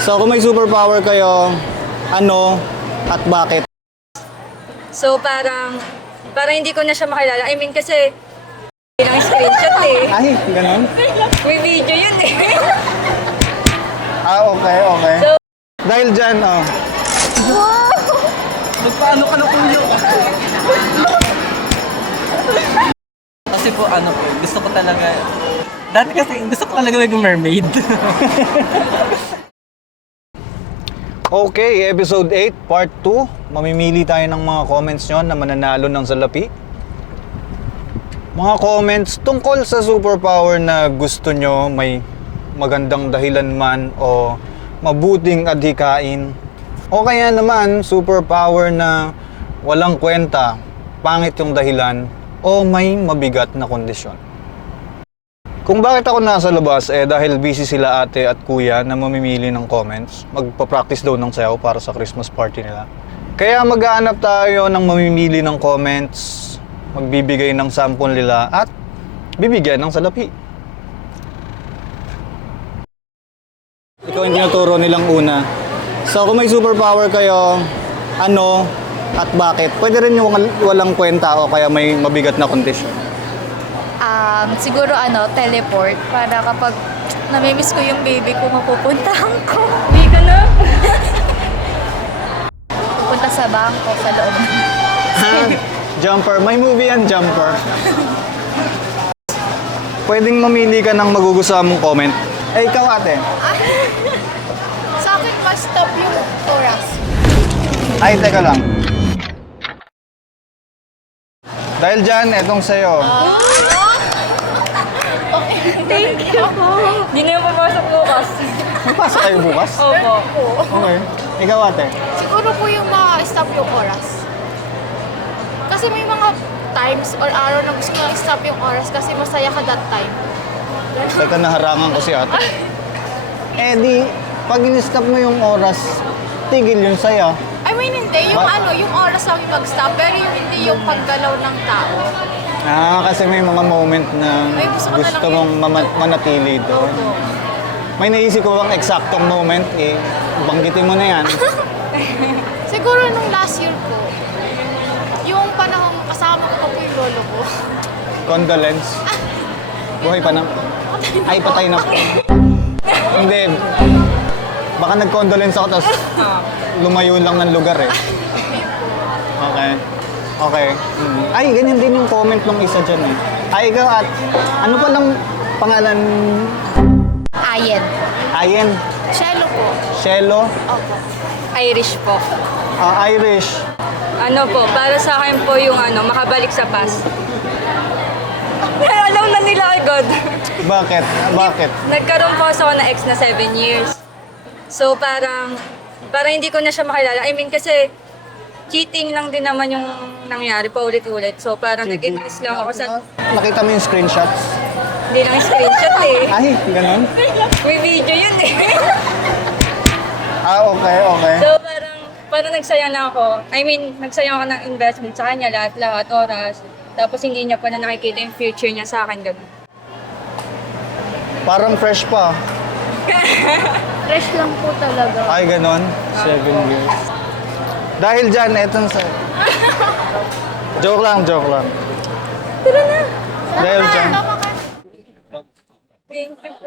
So kung may superpower kayo, ano at bakit? So parang, parang hindi ko na siya makilala. I mean kasi, ng screenshot eh. Ay, ganun? May video yun eh. Ah, okay, okay. So- Dahil dyan, oh. Magpaano ka na po yun? Kasi po ano po, gusto ko talaga, dati kasi gusto ko talaga maging mermaid. Okay, episode 8, part 2. Mamimili tayo ng mga comments nyo na mananalo ng salapi. Mga comments tungkol sa superpower na gusto nyo, may magandang dahilan man o mabuting adhikain. O kaya naman, superpower na walang kwenta, pangit yung dahilan, o may mabigat na kondisyon. Kung bakit ako nasa labas, eh dahil busy sila ate at kuya na mamimili ng comments. Magpa-practice daw ng sayaw para sa Christmas party nila. Kaya mag-aanap tayo ng mamimili ng comments, magbibigay ng sample nila at bibigyan ng salapi. Ikaw yung tinuturo nilang una. So kung may superpower kayo, ano at bakit? Pwede rin yung wal- walang kwenta o kaya may mabigat na kondisyon. Um, siguro ano, teleport para kapag namimiss ko yung baby ko, mapupuntahan ko. Hindi ka na. Pupunta sa bangko, sa loob. Jumper. May movie yan, Jumper. Pwedeng mamili ka ng magugustuhan mong comment. Eh, ikaw ate. Sa akin, mas stop yung oras. Ay, teka lang. Dahil dyan, etong sa'yo. Thank you po. Hindi na yung papasok bukas. Magpasok kayo bukas? Opo. Okay. Ikaw ate. Siguro po yung ma-stop yung oras. Kasi may mga times or araw na gusto ko i-stop yung oras kasi masaya ka that time. Teka, naharangan ko si ate. Eh di, pag in-stop mo yung oras, tigil yung saya. Mean, hindi. Yung Ba- ano, yung oras lang yung mag-stop, pero yung hindi yung paggalaw ng tao. Ah, kasi may mga moment na May gusto ko gusto talaga mong mama- manatili doon. Opo. May naisip ko bang eksaktong moment, eh, banggitin mo na yan. Siguro nung last year ko, yung panahon kasama ko pa po yung lolo ko. Condolence. Buhay pa na. Ay, patay na po. Hindi. Baka nag-condolence ako, tapos lumayo lang ng lugar eh. Okay. Okay. Mm. Ay, ganyan din yung comment ng isa dyan eh. Ay, ikaw at, ano pa lang pangalan? Ayen. Ayen? Shelo po. Shelo? Opo. Irish po. Ah, Irish? Ano po, para sa akin po yung ano, makabalik sa past. Alam na nila agad. Bakit? Bakit? Nagkaroon po ako na ex na 7 years. So parang, parang hindi ko na siya makilala. I mean kasi, cheating lang din naman yung nangyari pa ulit-ulit. So parang nag-interest lang ako sa, Nakita mo yung screenshots? hindi lang screenshot eh. Ay, ganun? May video yun eh. Ah, okay, okay. So parang, parang nagsayang na ako. I mean, nagsayang ako ng investment sa kanya, lahat-lahat, oras. Tapos hindi niya pa na nakikita yung future niya sa akin. Ganun. Parang fresh pa. Fresh lang po talaga. Ay, ganon. Seven years. Dahil dyan, etong sa... joke lang, joke lang. Tara na. Dahil dyan. Thank you po.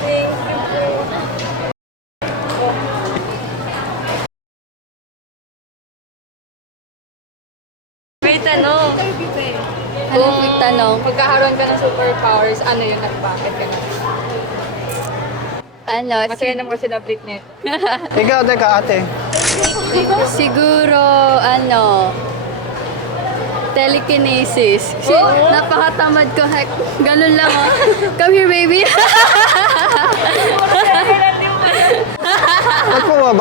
Thank you po. May tanong. Anong quick tanong? Pagkakaroon ka ng superpowers, ano yun at bakit ka na? Ano, Masaya naman sila Britney. Ikaw, teka, ate. siguro, ano, telekinesis. Kasi napakatamad ko. Heck, ganun lang oh. Come here, baby. Ba't po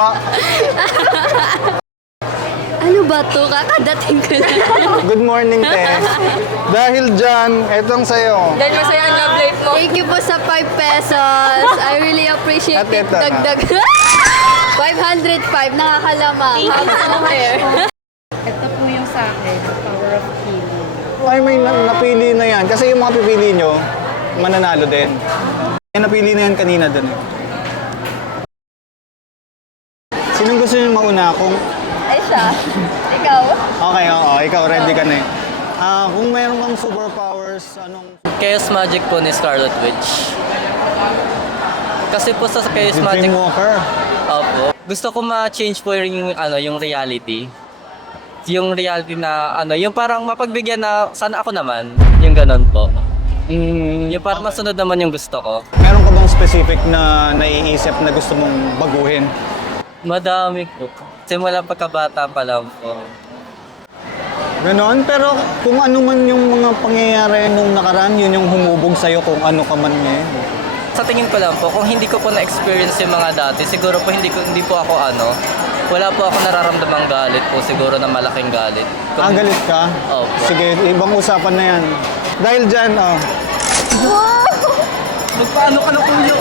ba? to? Kakadating ko lang. Good morning, te. Dahil dyan, etong sa'yo. Dahil masaya ang love life mo. Thank you po sa 5 pesos. I really appreciate At it. na. Dagdag. 505. Nakakalamang. My hair? Ito po yung sa akin, Power of Healing. Ay, may na- napili na yan. Kasi yung mga pipili nyo, mananalo din. May napili na yan kanina dun eh. Sinong gusto niyo mauna? Kung, Ay siya. Ikaw? okay, oo, ikaw ready ka na eh. Ah, kung meron kang superpowers, anong... Chaos Magic po ni Scarlet Witch. Kasi po sa Chaos Magic, Dreamwalker. opo, gusto ko ma-change po yung, ano, yung reality. Yung reality na, ano, yung parang mapagbigyan na, sana ako naman, yung ganun po. Mm, Yung parang masunod naman yung gusto ko. meron ka bang specific na naiisip na gusto mong baguhin? Madami po. Simula pagkabata pa lang po. Ganon, pero kung ano man yung mga pangyayari nung nakaraan, yun yung humubog sa'yo kung ano ka man ngayon. Sa tingin ko lang po, kung hindi ko po na-experience yung mga dati, siguro po hindi, ko, hindi po ako ano, wala po ako nararamdamang galit po, siguro na malaking galit. Ang galit ka? Opo. Sige, ibang usapan na yan. Dahil dyan, oh. Magpaano ka na kuya?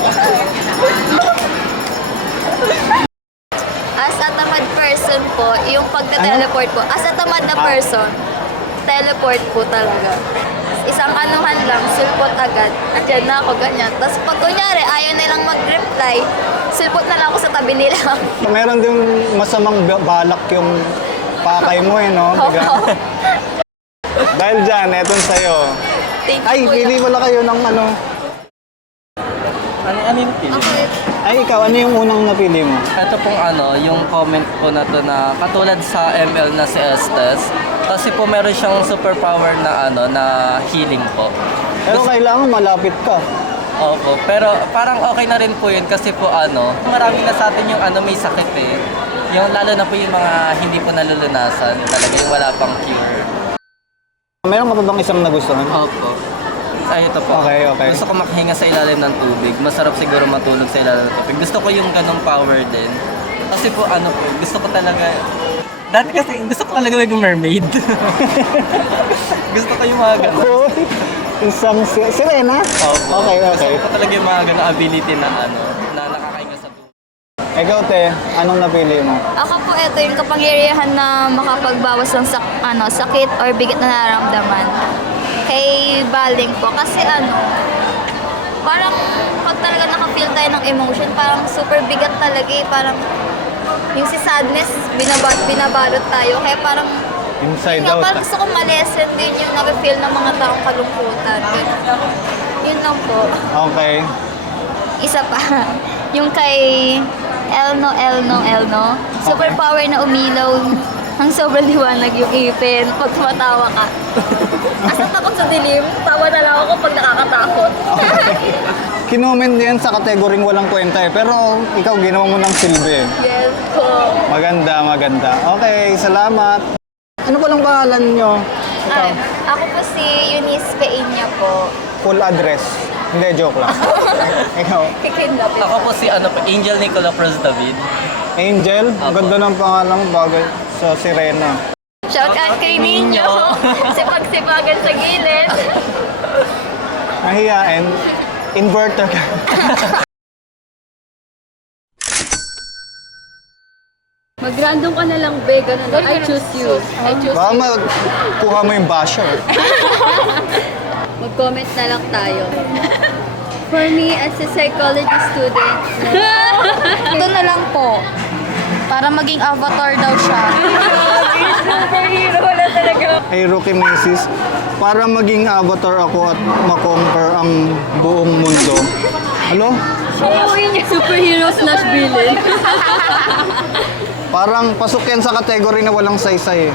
Tamad person po, yung pagta-teleport po, as a tamad na person, teleport po talaga. Isang anuhan lang, sulpot agad. Andiyan na ako, ganyan. Tapos pag kunyari, ayaw nilang mag-reply, sulpot na lang ako sa tabi nila. Meron din masamang ba- balak yung pakay mo eh, no? Diga? Dahil dyan, etong sa'yo. Thank you, Ay, kuya. pili pala kayo ng ano. Ano, ano yung pili? Okay. Ay, ikaw, ano yung unang napili mo? Ito pong ano, yung comment po na to na katulad sa ML na si Estes, kasi po meron siyang superpower na ano, na healing po. Pero kailangan malapit ka. Opo, pero parang okay na rin po yun kasi po ano, marami na sa atin yung ano may sakit eh. Yung lalo na po yung mga hindi po nalulunasan, talaga yung wala pang cure. Meron ka pa bang isang nagustuhan? Opo. Ay, ito po. Okay, okay. Gusto ko makahinga sa ilalim ng tubig. Masarap siguro matulog sa ilalim ng tubig. Gusto ko yung ganong power din. Kasi po, ano po, gusto ko talaga... Dati kasi, gusto ko talaga maging mermaid. gusto ko yung mga ganon. Isang si- sirena? Opo. Okay, okay. Gusto ko talaga yung mga ganong ability na ano, na nakakahinga sa tubig. Ikaw, te, anong napili mo? Ako po, ito yung kapangyarihan na makapagbawas ng sak ano, sakit or bigat na nararamdaman. Baling po. Kasi ano, parang pag talaga nakafeel tayo ng emotion, parang super bigat talaga eh. Parang yung si sadness, binabat, binabalot tayo. Kaya parang, Inside yun out. parang gusto ko malesen din yung nafe-feel ng mga taong kalungkutan. Yun, yun lang po. Okay. Isa pa, yung kay Elno, Elno, Elno. Superpower na umilaw ang sobrang liwanag yung ipin pag tumatawa ka. Asa takot sa dilim, tawa na lang ako pag nakakatakot. Kinoment yan sa kategoring walang kwenta eh. Pero ikaw ginawa mo ng silbi eh. yes po. Maganda, maganda. Okay, salamat. Ano palang pangalan nyo? Ay, ako po si Eunice Peña po. Full address. Hindi, joke lang. ikaw, Kikidnapin. Ako po si ano po, Angel Nicola Cruz David. Angel. Ang ganda ng pangalan mo, bagay sa Sirena. Shout out kay Ninyo. Sipag-sipagan sa gilid. Mahihain. Inverter ka. Mag-random ka na lang, be. Ganun lang. I choose you. I choose Baka you. magkuha mo yung basher. Mag-comment na lang tayo. For me, as a psychology student, Ito na lang po. Para maging avatar daw siya. Superhero na talaga. Hey, Rookie Macy's, para maging avatar ako at makonquer ang buong mundo. Ano? superhero slash villain. Parang pasok yan sa kategory na walang saysay eh.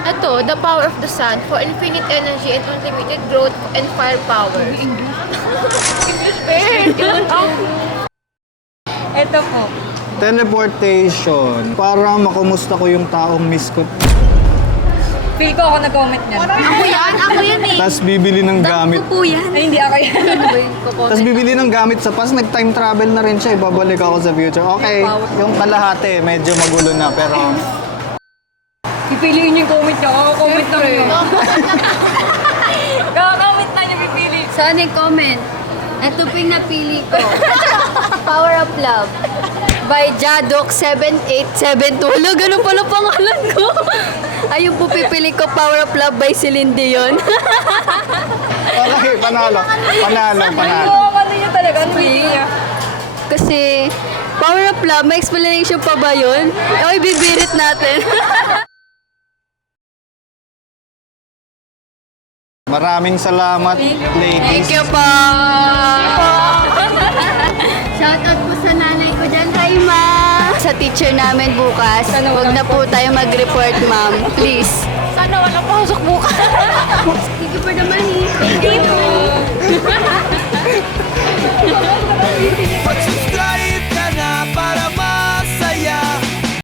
Ito, the power of the sun for infinite energy and unlimited growth and firepower. Ito po. Teleportation. Para makumusta ko yung taong miss ko. Feel ko ako nag-comment niya. Ako yan, ako yan eh. Tapos bibili ng gamit. po yan. Ay, hindi ako yan. Tapos bibili ng gamit sa pas. Nag-time travel na rin siya. Ibabalik ako sa future. Okay, yung kalahati, medyo magulo na. Pero Pipiliin niyo yung comment niya. Kaka-comment lang niyo. Kaka-comment na niyo pipili. So, ano yung comment? Ito po yung napili ko. Power of Love. By Jadok 7872. Hala, ganun pala pangalan ko. Ayun po pipili ko, Power of Love by Celine Dion. Okay, panalo. Panalo, panalo. Oo, ano niya talaga, ang feeling niya. Kasi, power of love, may explanation pa ba yun? O, ibibirit natin. Maraming salamat, ladies. Thank you po. sa teacher namin bukas. Sana Huwag na po tayo mag-report, ma'am. Please. Sana wala pasok bukas. Thank you for the money. Thank you. Thank you.